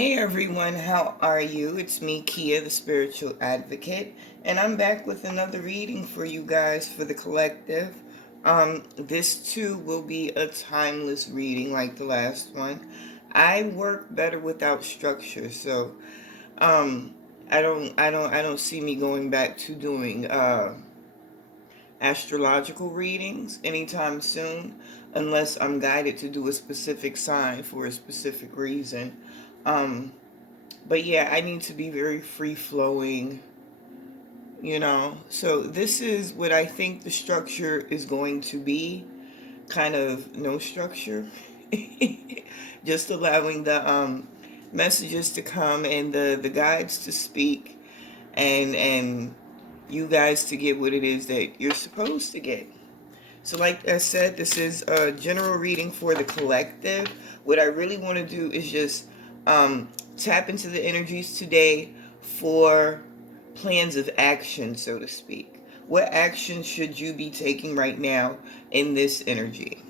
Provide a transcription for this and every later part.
Hey everyone, how are you? It's me, Kia, the Spiritual Advocate, and I'm back with another reading for you guys for the collective. This too will be a timeless reading like the last one. I work better without structure, so I don't see me going back to doing astrological readings anytime soon, unless I'm guided to do a specific sign for a specific reason. Um, but yeah, I need to be very free flowing, So this is what I think the structure is going to be. Kind of no structure. Just allowing the messages to come and the guides to speak and you guys to get what it is that you're supposed to get. So like I said, this is a general reading for the collective. What I really want to do is just tap into the energies today for plans of action, so to speak. What action should you be taking right now in this energy?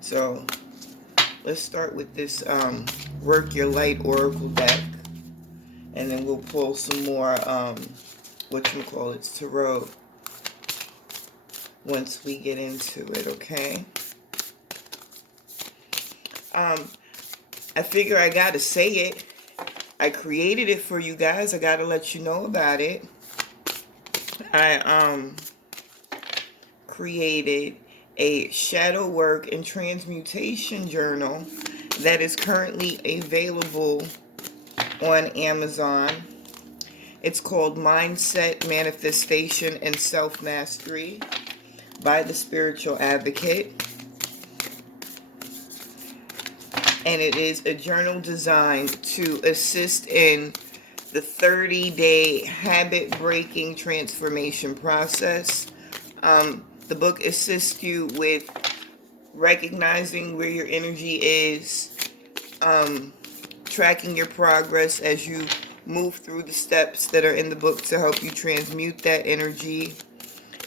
So let's start with this Work Your Light Oracle deck. And then we'll pull some more, tarot once we get into it, okay? I figure I gotta say it. I created it for you guys. I gotta let you know about it. I created a shadow work and transmutation journal that is currently available on Amazon. It's called Mindset, Manifestation, and Self-Mastery by the Spiritual Advocate. And it is a journal designed to assist in the 30-day habit-breaking transformation process. The book assists you with recognizing where your energy is, tracking your progress as you move through the steps that are in the book to help you transmute that energy.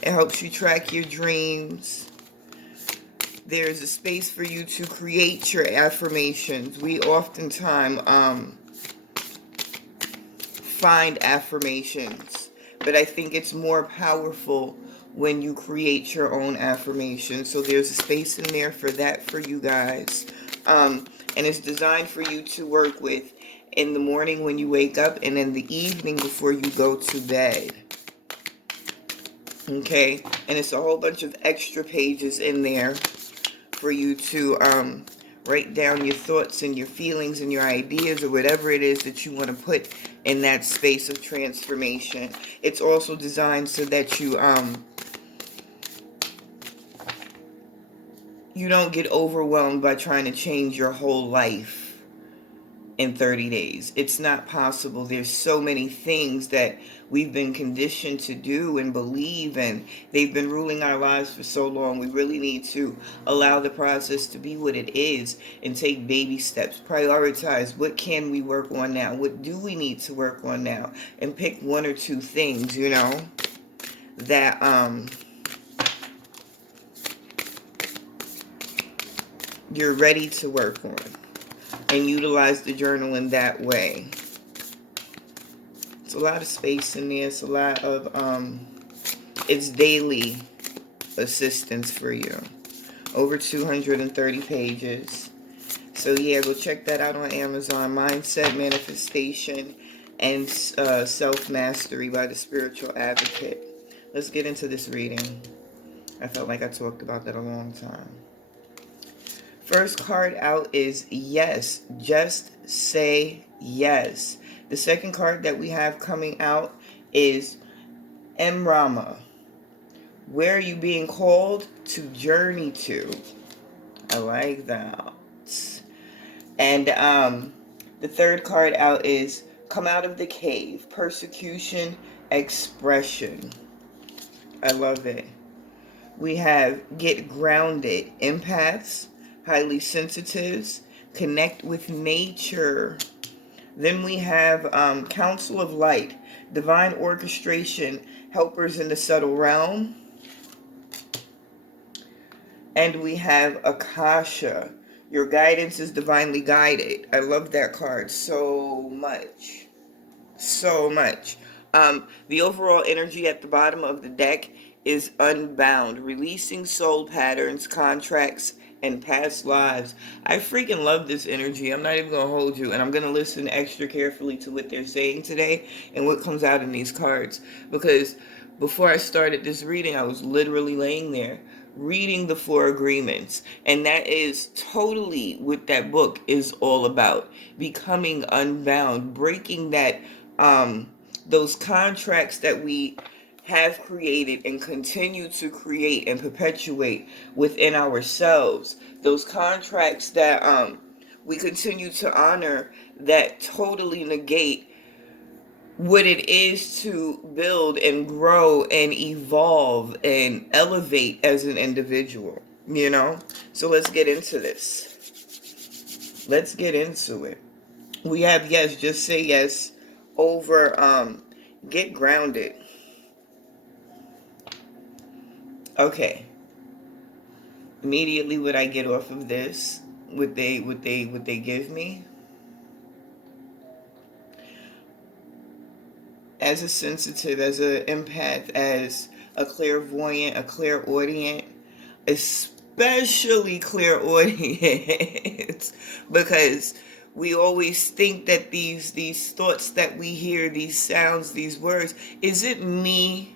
It helps you track your dreams. There's a space for you to create your affirmations. We oftentimes find affirmations, but I think it's more powerful when you create your own affirmations. So there's a space in there for that for you guys. And it's designed for you to work with in the morning when you wake up and in the evening before you go to bed. Okay? And it's a whole bunch of extra pages in there for you to write down your thoughts and your feelings and your ideas or whatever it is that you want to put in that space of transformation. It's also designed so that you don't get overwhelmed by trying to change your whole life in 30 days. It's not possible. There's so many things that we've been conditioned to do and believe, and they've been ruling our lives for so long. We really need to allow the process to be what it is and take baby steps. Prioritize what can we work on now? What do we need to work on now? And pick one or two things, that you're ready to work on. And utilize the journal in that way. It's a lot of space in there. It's a lot of, it's daily assistance for you. Over 230 pages. So yeah, go check that out on Amazon. Mindset, Manifestation, and Self-Mastery by the Spiritual Advocate. Let's get into this reading. I felt like I talked about that a long time. First card out is yes. Just say yes. The second card that we have coming out is Rama. Where are you being called to journey to? I like that. And the third card out is Come Out of the Cave. Persecution, Expression. I love it. We have Get Grounded. Empaths, highly sensitives, connect with nature. Then we have Council of Light, divine orchestration, helpers in the subtle realm. And we have Akasha, Your guidance is divinely guided. I love that card so much. So much. The overall energy at the bottom of the deck is unbound, releasing soul patterns, contracts, and past lives. I freaking love this energy. I'm not even going to hold you, and I'm going to listen extra carefully to what they're saying today and what comes out in these cards, because before I started this reading, I was literally laying there reading the Four Agreements, and that is totally what that book is all about. Becoming unbound, breaking that those contracts that we have created and continue to create and perpetuate within ourselves, those contracts that we continue to honor, that totally negate what it is to build and grow and evolve and elevate as an individual, you know? So let's get into this. Let's get into it. We have yes, just say yes over get grounded. Okay. Immediately what I get off of this, what they give me, as a sensitive, as an empath, as a clairvoyant, a clairaudient, especially clairaudient, because we always think that these thoughts that we hear, these sounds, these words, is it me,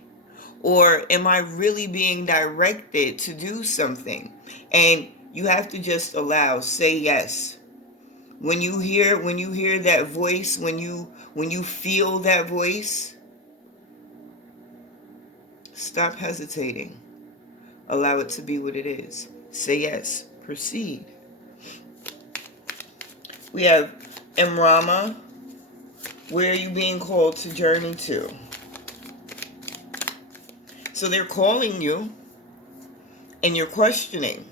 or am I really being directed to do something? And you have to just say yes. When you hear that voice, when you feel that voice, stop hesitating. Allow it to be what it is. Say yes. Proceed. We have Imrama. Where are you being called to journey to? So they're calling you, and you're questioning.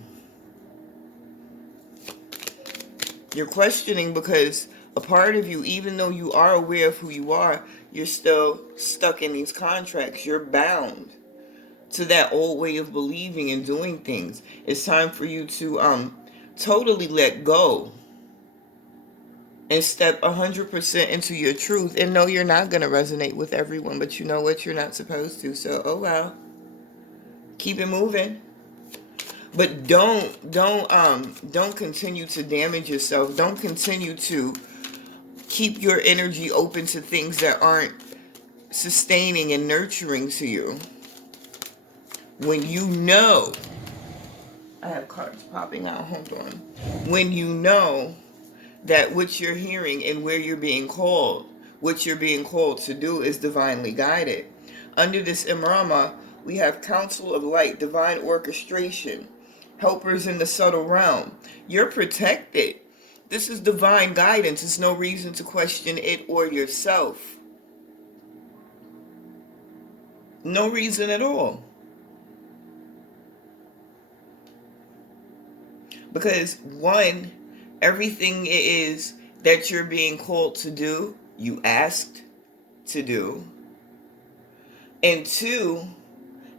You're questioning because a part of you, even though you are aware of who you are, you're still stuck in these contracts. You're bound to that old way of believing and doing things. It's time for you to totally let go and step 100% into your truth. And no, you're not going to resonate with everyone, but you know what? You're not supposed to. So, oh well. Keep it moving. But don't continue to damage yourself. Don't continue to keep your energy open to things that aren't sustaining and nurturing to you. When you know, I have cards popping out, hold on. When you know that what you're hearing and where you're being called, what you're being called to do is divinely guided. Under this Imrama, we have Council of Light, divine orchestration, helpers in the subtle realm. You're protected. This is divine guidance. It's no reason to question it or yourself. No reason at all. Because one, everything it is that you're being called to do, you asked to do. And two,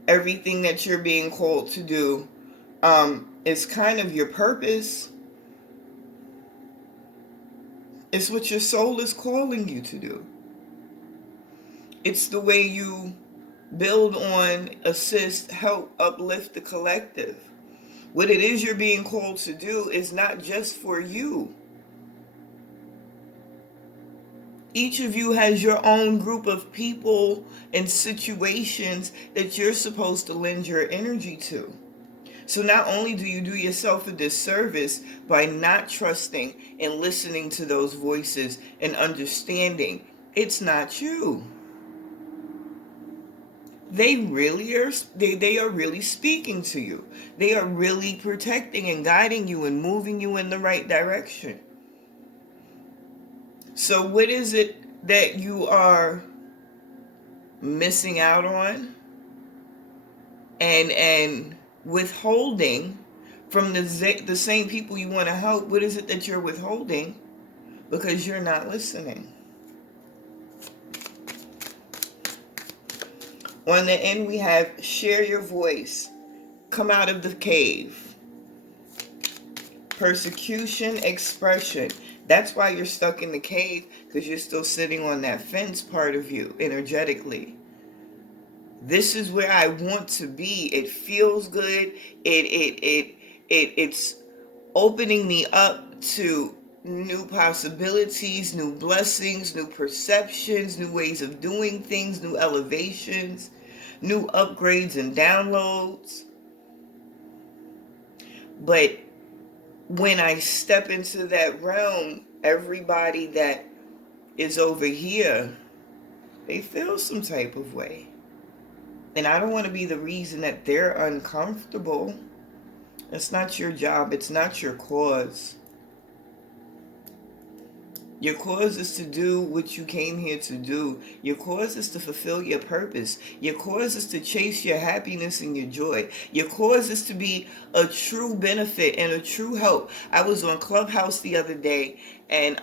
everything that you're being called to do is kind of your purpose. It's what your soul is calling you to do. It's the way you build on, assist, help, uplift the collective. What it is you're being called to do is not just for you. Each of you has your own group of people and situations that you're supposed to lend your energy to. So not only do you do yourself a disservice by not trusting and listening to those voices and understanding it's not you. They really are, they are really speaking to you. They are really protecting and guiding you and moving you in the right direction. So what is it that you are missing out on and withholding from the same people you want to help? What is it that you're withholding because you're not listening? On the end, we have share your voice. Come out of the cave. Persecution, expression. That's why you're stuck in the cave, because you're still sitting on that fence part of you energetically. This is where I want to be. It feels good. It's opening me up to new possibilities, new blessings, new perceptions, new ways of doing things, new elevations, new upgrades and downloads. But when I step into that realm, everybody that is over here, they feel some type of way. And I don't want to be the reason that they're uncomfortable. It's not your job. It's not your cause. Your cause is to do what you came here to do. Your cause is to fulfill your purpose. Your cause is to chase your happiness and your joy. Your cause is to be a true benefit and a true help. I was on Clubhouse the other day, and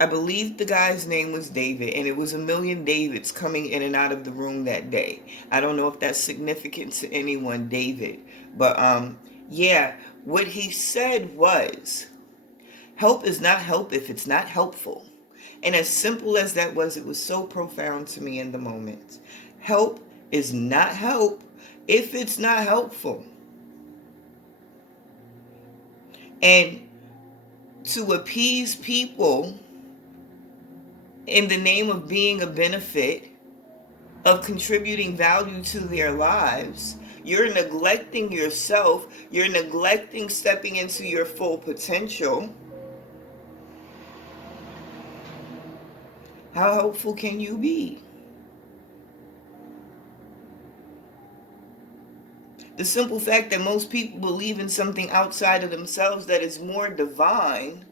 I believe the guy's name was David, and it was a million Davids coming in and out of the room that day. I don't know if that's significant to anyone, David. But yeah, what he said was, help is not help if it's not helpful. And as simple as that was, it was so profound to me in the moment. Help is not help if it's not helpful. And to appease people in the name of being a benefit, of contributing value to their lives, you're neglecting yourself. You're neglecting stepping into your full potential. How helpful can you be? The simple fact that most people believe in something outside of themselves that is more divine,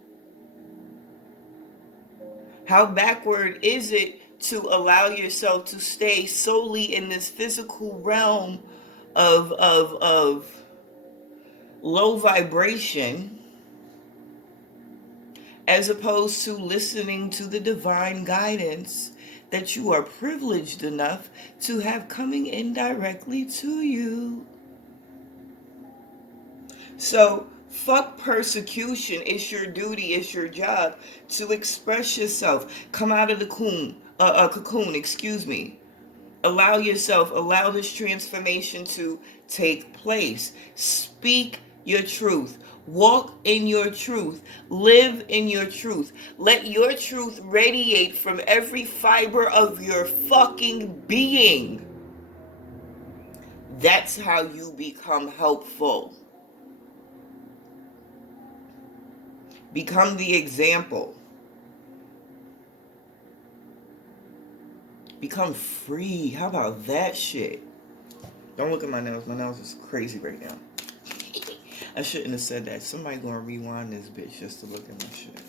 how backward is it to allow yourself to stay solely in this physical realm of low vibration, as opposed to listening to the divine guidance that you are privileged enough to have coming in directly to you. So, fuck persecution. It's your duty, it's your job to express yourself. Come out of the cocoon, excuse me. Allow yourself, allow this transformation to take place. Speak your truth. Walk in your truth. Live in your truth. Let your truth radiate from every fiber of your fucking being. That's how you become helpful. Become the example. Become free. How about that shit? Don't look at my nails. My nails is crazy right now. I shouldn't have said that. Somebody gonna rewind this bitch just to look at my shit.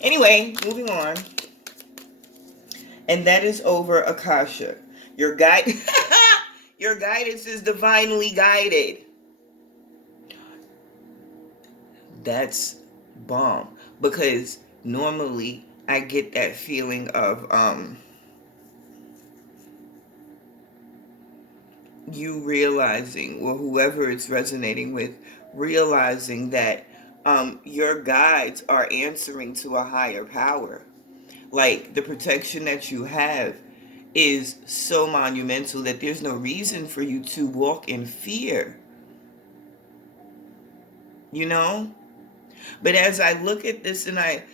Anyway, moving on. And that is over Akasha. Your guide your guidance is divinely guided. That's bomb. Because normally I get that feeling of you realizing, or whoever it's resonating with, realizing that your guides are answering to a higher power. Like, the protection that you have is so monumental that there's no reason for you to walk in fear. You know? But as I look at this and I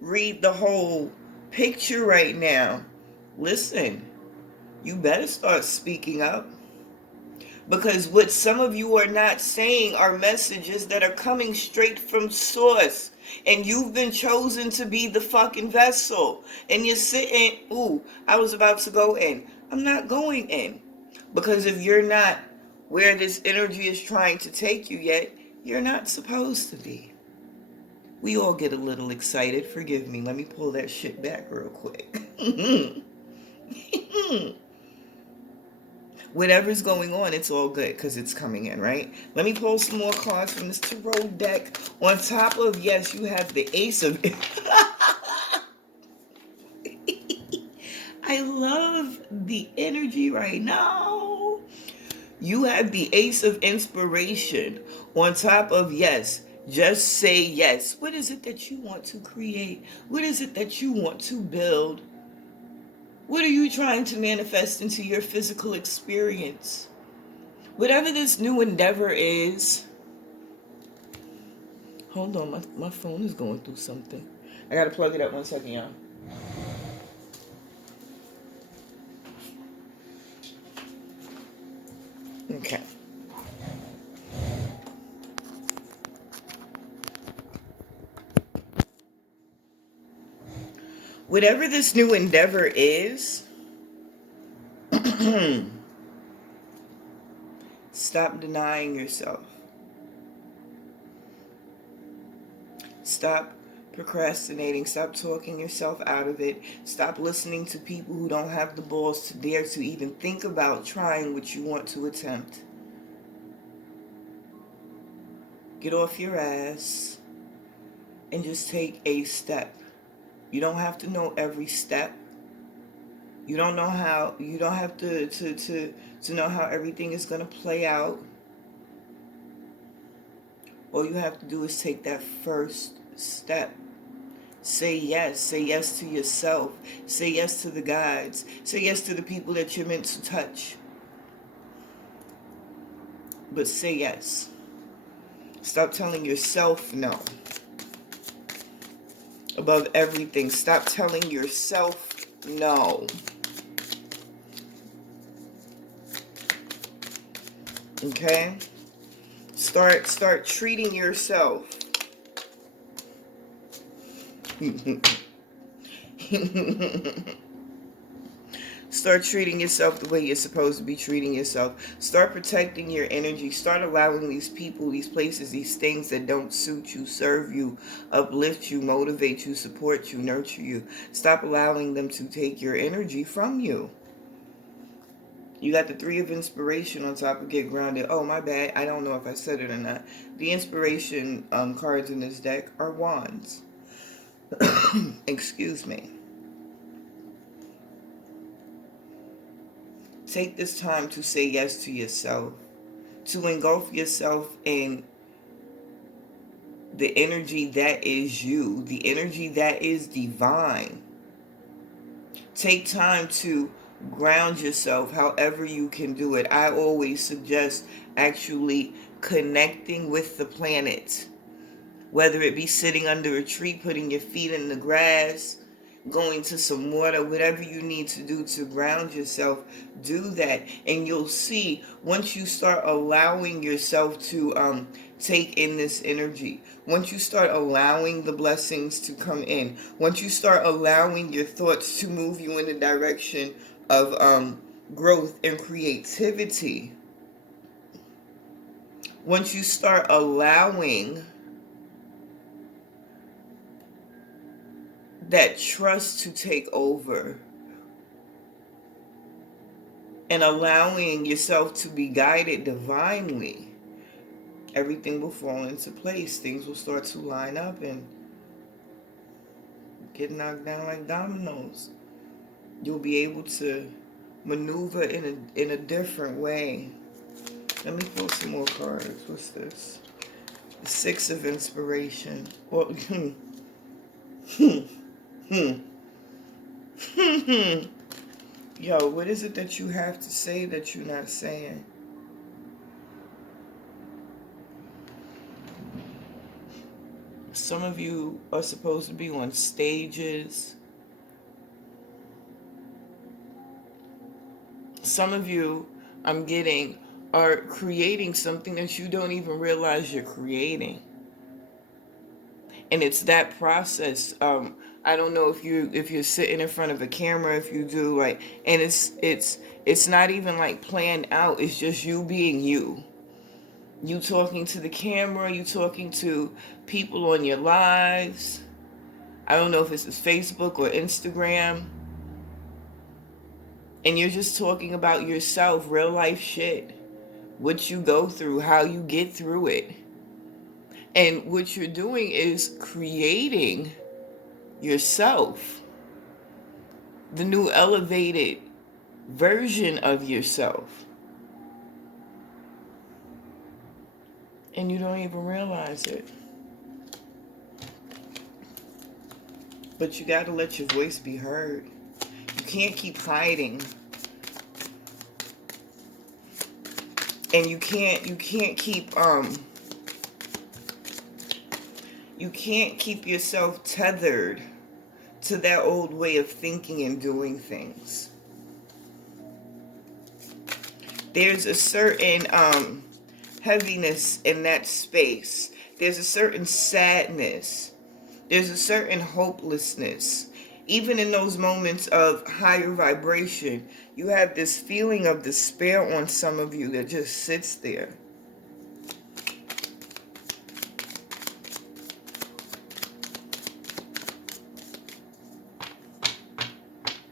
read the whole picture right now, listen, you better start speaking up. Because what some of you are not saying are messages that are coming straight from source. And you've been chosen to be the fucking vessel. And you're sitting, ooh, I was about to go in. I'm not going in. Because if you're not where this energy is trying to take you yet, you're not supposed to be. We all get a little excited. Forgive me. Let me pull that shit back real quick. Whatever's going on, it's all good because it's coming in, right? Let me pull some more cards from this tarot deck. On top of, yes, you have the Ace of... I love the energy right now. You have the Ace of Inspiration. On top of, yes, Just say yes. What is it that you want to create? What is it that you want to build? What are you trying to manifest into your physical experience? Whatever this new endeavor is. Hold on, my phone is going through something. I gotta plug it up 1 second, y'all. Okay. Whatever this new endeavor is, stop denying yourself. Stop procrastinating. Stop talking yourself out of it. Stop listening to people who don't have the balls to dare to even think about trying what you want to attempt. Get off your ass and just take a step. You don't have to know every step. You don't have to know how everything is going to play out. All you have to do is take that first step. Say yes. Say yes to yourself. Say yes to the guides. Say yes to the people that you're meant to touch. But say yes. Stop telling yourself no. Above everything, stop telling yourself no. Okay? Start treating yourself. Start treating yourself the way you're supposed to be treating yourself. Start protecting your energy. Start allowing these people, these places, these things that don't suit you, serve you, uplift you, motivate you, support you, nurture you. Stop allowing them to take your energy from you. You got the 3 of inspiration on top of get grounded. Oh, my bad. I don't know if I said it or not. The inspiration cards in this deck are wands. Excuse me. Take this time to say yes to yourself, to engulf yourself in the energy that is you, the energy that is divine. Take time to ground yourself however you can do it. I always suggest actually connecting with the planet, whether it be sitting under a tree, putting your feet in the grass, going to some water, whatever you need to do to ground yourself, do that. And you'll see, once you start allowing yourself to take in this energy, once you start allowing the blessings to come in, once you start allowing your thoughts to move you in the direction of growth and creativity, once you start allowing that trust to take over and allowing yourself to be guided divinely, everything will fall into place. Things will start to line up and get knocked down like dominoes. You'll be able to maneuver in a different way. Let me pull some more cards. What's this? The 6 of inspiration. Well, Yo, what is it that you have to say that you're not saying? Some of you are supposed to be on stages. Some of you, I'm getting, are creating something that you don't even realize you're creating. And it's that process. I don't know if you're sitting in front of a camera, if you do, like, and it's not even like planned out. It's just you being you. You talking to the camera, you talking to people on your lives. I don't know if it's Facebook or Instagram. And you're just talking about yourself, real life shit. What you go through, how you get through it. And what you're doing is creating yourself, the new elevated version of yourself. And you don't even realize it. But you got to let your voice be heard. You can't keep hiding. And you can't keep yourself tethered to that old way of thinking and doing things. There's a certain heaviness in that space. There's a certain sadness. There's a certain hopelessness. Even in those moments of higher vibration, you have this feeling of despair on some of you that just sits there.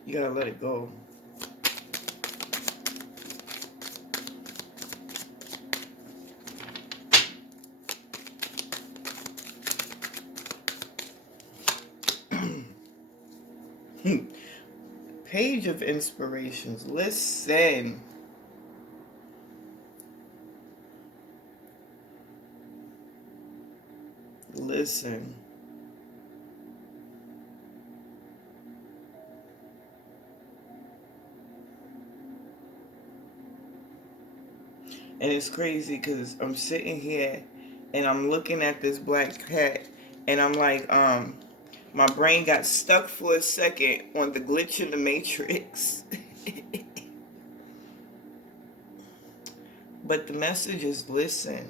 You gotta let it go. Page of Inspirations. Listen. Listen. And it's crazy because I'm sitting here and I'm looking at this black cat and I'm like, my brain got stuck for a second on the glitch in the matrix. But the message is listen.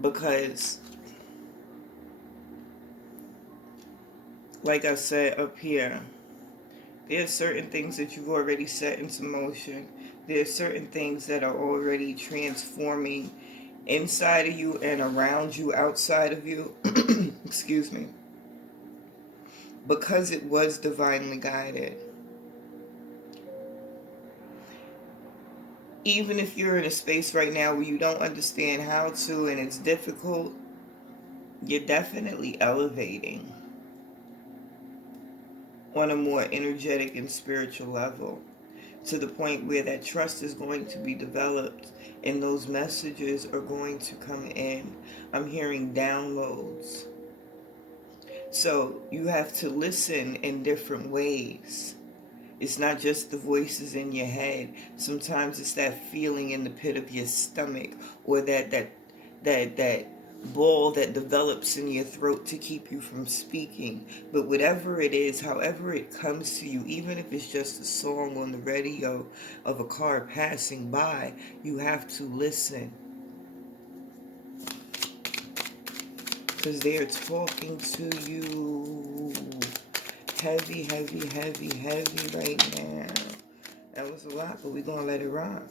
Because, like I said up here, there are certain things that you've already set into motion. There are certain things that are already transforming inside of you and around you, outside of you. Excuse me. Because it was divinely guided. Even if you're in a space right now where you don't understand how to and it's difficult, you're definitely elevating on a more energetic and spiritual level, to the point where that trust is going to be developed and those messages are going to come in. I'm hearing downloads. So you have to listen in different ways. It's not just the voices in your head. Sometimes it's that feeling in the pit of your stomach, or that ball that develops in your throat to keep you from speaking. But whatever it is, however it comes to you, even if it's just a song on the radio of a car passing by, you have to listen. Because they're talking to you heavy, heavy, heavy, heavy right now. That was a lot, but we're going to let it rock.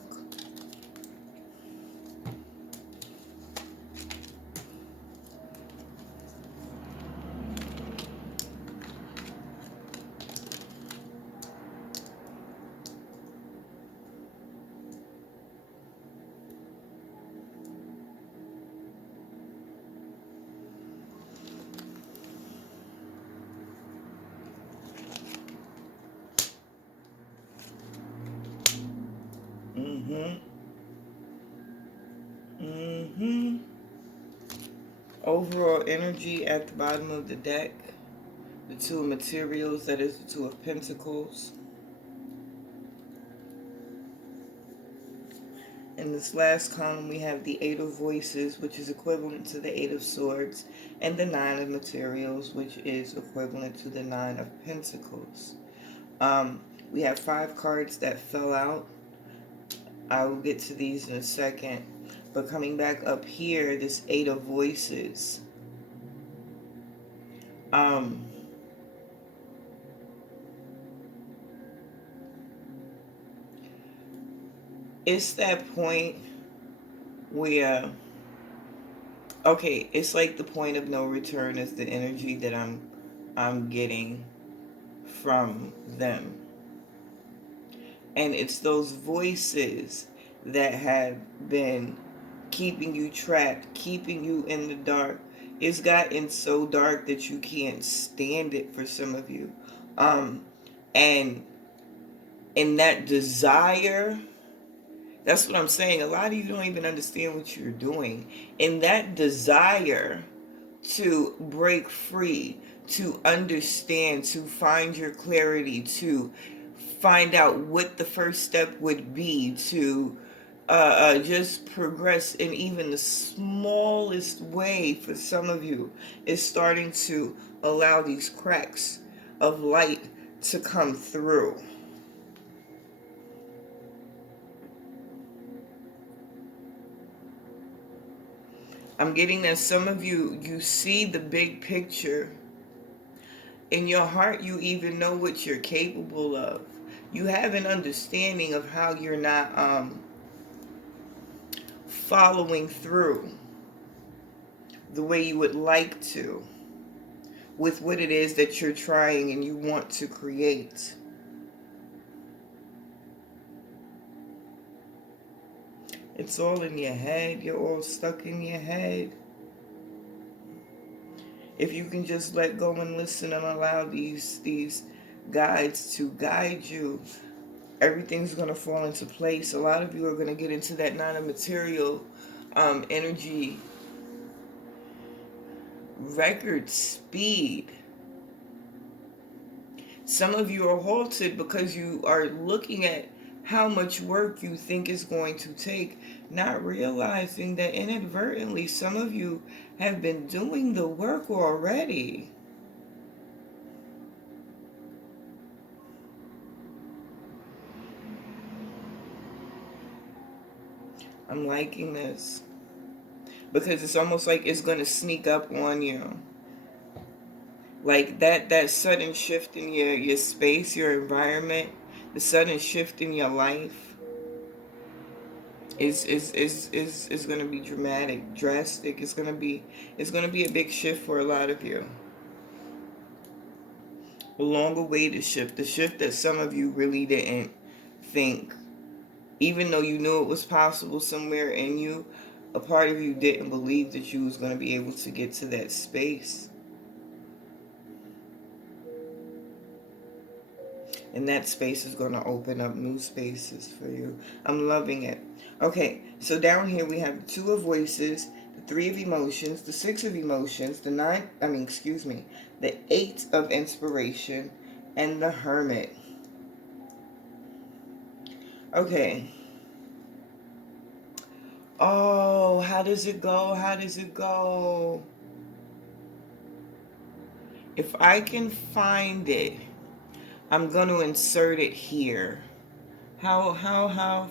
Overall energy at the bottom of the deck. The Two of Materials, that is the Two of Pentacles. In this last column, we have the Eight of Voices, which is equivalent to the Eight of Swords, and the Nine of Materials, which is equivalent to the Nine of Pentacles. We have 5 cards that fell out. I will get to these in a second. But coming back up here, this Eight of Voices. It's that point where, okay, it's like the point of no return is the energy that I'm getting from them. And it's those voices that have been keeping you trapped, keeping you in the dark. It's gotten so dark that you can't stand it for some of you. And in that desire, that's what I'm saying. A lot of you don't even understand what you're doing. In that desire to break free, to understand, to find your clarity, to find out what the first step would be, to just progress in even the smallest way for some of you, is starting to allow these cracks of light to come through. I'm getting that some of you, you see the big picture. In your heart, you even know what you're capable of. You have an understanding of how you're not following through the way you would like to with what it is that you're trying and you want to create. It's all in your head. You're all stuck in your head. If you can just let go and listen and allow these guides to guide you, everything's going to fall into place. A lot of you are going to get into that non-material energy record speed. Some of you are halted because you are looking at how much work you think is going to take, not realizing that inadvertently some of you have been doing the work already. I'm liking this because it's almost like it's going to sneak up on you. Like that sudden shift in your space, your environment, the sudden shift in your life is going to be dramatic, drastic. It's going to be a big shift for a lot of you. A long-awaited shift, the shift that some of you really didn't think, even though you knew it was possible somewhere in you, a part of you didn't believe that you was going to be able to get to that space. And that space is going to open up new spaces for you. I'm loving it. Okay, so down here we have the 2 of voices, the 3 of emotions, the 6 of emotions, the 8 of inspiration, and the hermit. Okay. Oh, how does it go? How does it go? If I can find it, I'm going to insert it here. How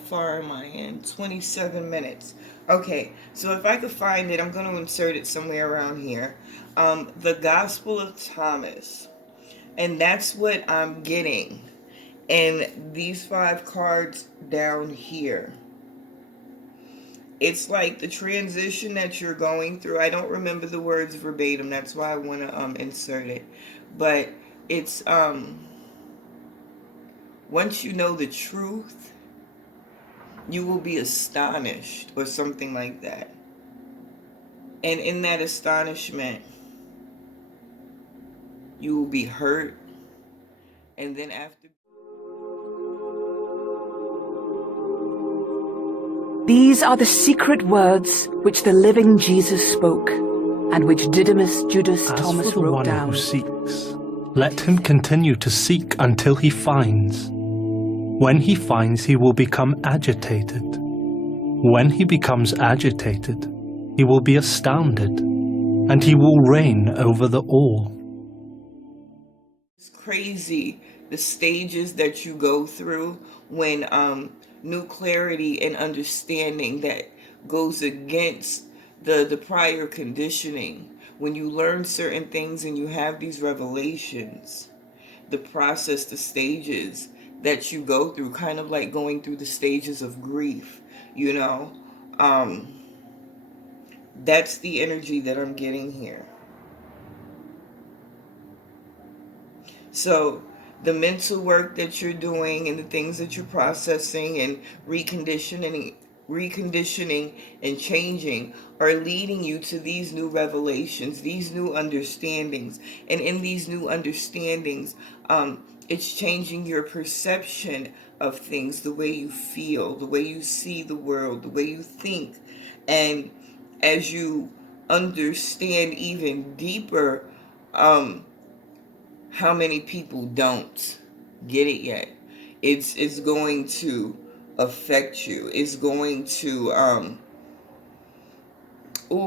far am I in? 27 minutes. Okay, so if I could find it, I'm going to insert it somewhere around here. The Gospel of Thomas. And that's what I'm getting in these 5 cards down here. It's like the transition that you're going through. I don't remember the words verbatim. That's why I want to insert it. But it's once you know the truth, you will be astonished, or something like that. And in that astonishment, you will be hurt. And then after... These are the secret words which the living Jesus spoke, and which Didymus Judas Thomas wrote down. As for the one who seeks, let him continue to seek until he finds. When he finds, he will become agitated. When he becomes agitated, he will be astounded, and he will reign over the all. It's crazy, the stages that you go through when new clarity and understanding that goes against the prior conditioning. When you learn certain things and you have these revelations, the process, the stages that you go through, kind of like going through the stages of grief, you know, that's the energy that I'm getting here. So the mental work that you're doing and the things that you're processing and reconditioning and changing are leading you to these new revelations, these new understandings. And in these new understandings, it's changing your perception of things, the way you feel, the way you see the world, the way you think. And as you understand even deeper how many people don't get it yet. It's going to affect you. It's going to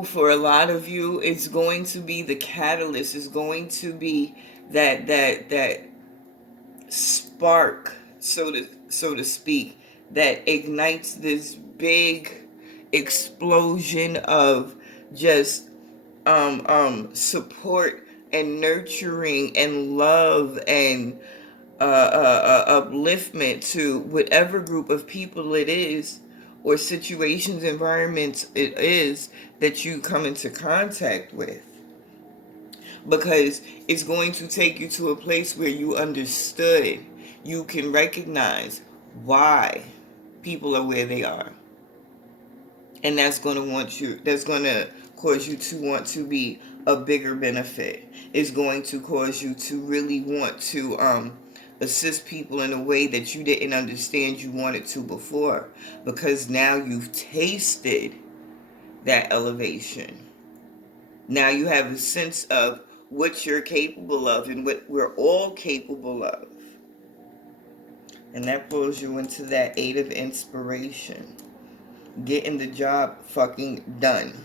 for a lot of you, it's going to be the catalyst. It's going to be that spark, so to speak, that ignites this big explosion of just support and nurturing and love and upliftment to whatever group of people it is, or situations, environments it is that you come into contact with. Because it's going to take you to a place where you understood, you can recognize why people are where they are. And that's going to cause you to want to be a bigger benefit. It's going to cause you to really want to assist people in a way that you didn't understand you wanted to before, because now you've tasted that elevation. Now you have a sense of what you're capable of and what we're all capable of. And that pulls you into that 8 of inspiration. Getting the job fucking done.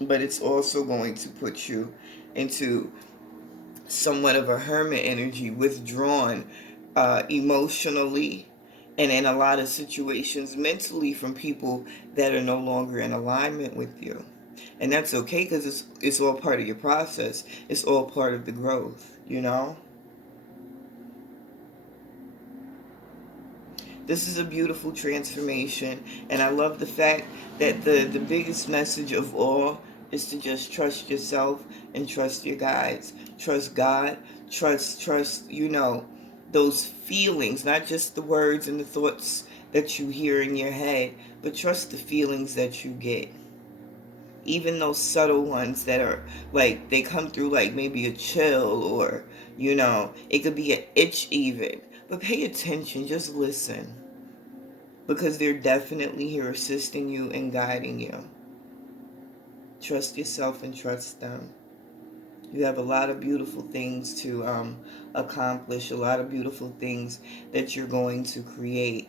But it's also going to put you into somewhat of a hermit energy, withdrawn emotionally, and in a lot of situations mentally, from people that are no longer in alignment with you. And that's okay, because it's all part of your process. It's all part of the growth, you know? This is a beautiful transformation, and I love the fact that the biggest message of all is to just trust yourself and trust your guides. Trust God. Trust, those feelings, not just the words and the thoughts that you hear in your head, but trust the feelings that you get. Even those subtle ones that are like, they come through like maybe a chill, or, it could be an itch even. But pay attention, just listen. Because they're definitely here assisting you and guiding you. Trust yourself and trust them. You have a lot of beautiful things to accomplish, a lot of beautiful things that you're going to create.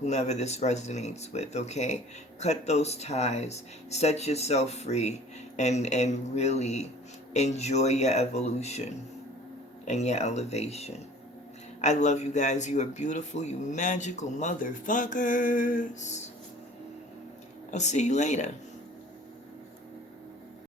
Whomever this resonates with, okay? Cut those ties, set yourself free, and really enjoy your evolution and your elevation. I love you guys. You are beautiful, you magical motherfuckers. I'll see you later.